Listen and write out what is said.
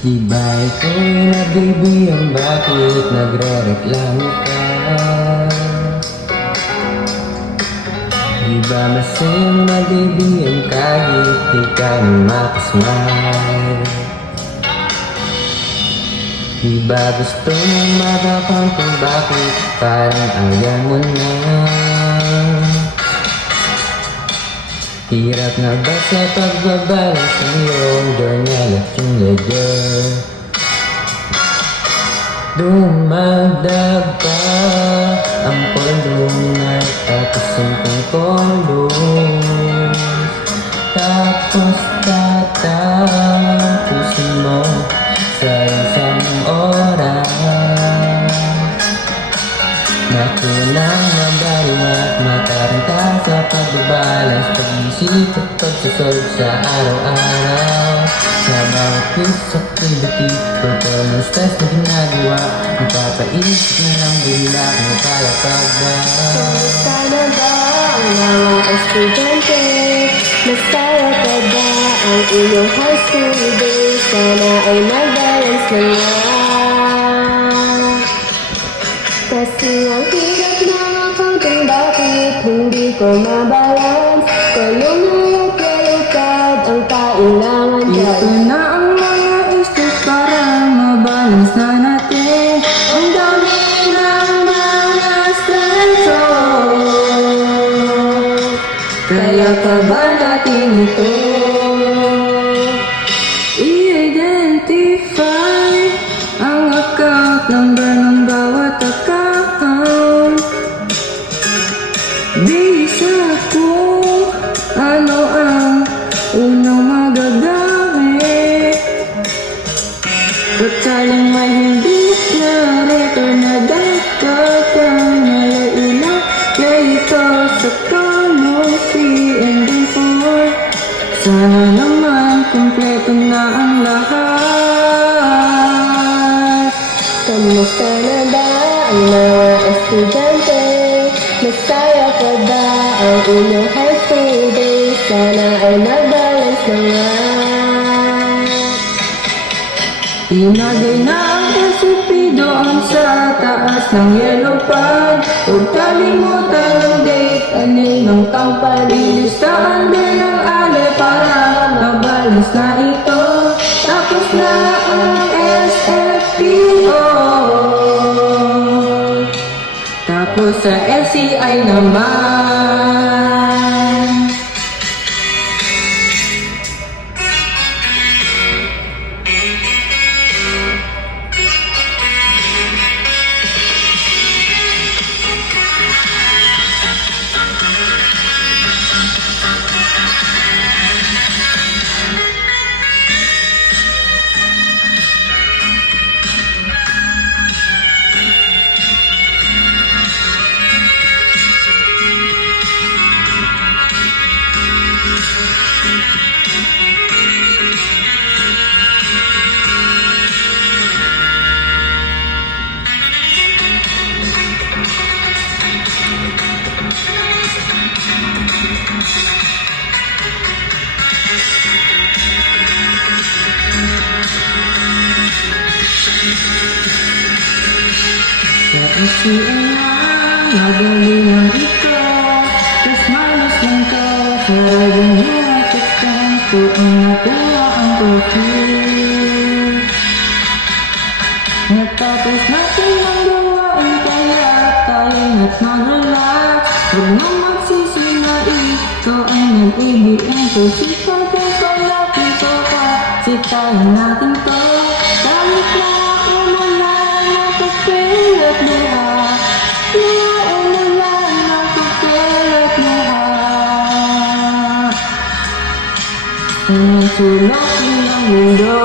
Di ba ito'y nabibigyan, bakit nagre-reklamo ka? Di ba masayang nabibigyan kahit di ka makasmile? Di ba gusto mong matapan kung bakit parang ayaw mo na? Hirap na ba sa pagbabalance ng iyong journal at yung ledger? Dumagdag pa ang volume na tapos ang pangkolong. Tapos tatapusin mo sa isang oras. Nakunang nabaliw at mataranta sa pagbabalance, pag-isip at pagsasolve sa araw-araw. Sa bawat quiz activity, performance test na ginagawa, napapaisip na lang bigla kung kalapag ba. Kamusta na ba ang mga estudyante? Masaya pa ba ang inyong high school days? Sana ay mag-balance na nga. Kasi ang hirap na accounting, bakit hindi ko mabalance? Kalungan at kalukad ang kailangan dyan. Ito na ang mga issues para mabalance na natin. Ang dami ng mga streso, kaya pa ba natin ito i-identify ang account number ng bawat account? Bisa kung ano ang unang magagamit. Pagkaling may hindi na record na dapat ang nalailang, kaya ito sa column 3 and 4. Sana naman kumpleto na ang lahat. Kamusta na ba ang mga estudyante? Masaya pa ba ang inyong high school days? Sana ay mag-balance na nga. Inagay na ang recipe doon sa taas ng yellow pad. Huwag kalimutan ang date, anil ng kampal. Ilistahan din ang ale para mabalance na ito. Tapos na ang SFPO, tapos sa LCI naman. LCI na, madali na ito. Plus minus lang to, sa revenue at expense, kung nakuha ang profit. Natapos natin ang gawain, kaya tayo na't mag-relax. Huwag na magsisi na ito ay nag-ibigay ko. Sipag ang palapit ko kasi tayo natin to. Kahit na ako nalang napapil at luha, luhaan nalang napapil at luha. Ang sulok ng mundo.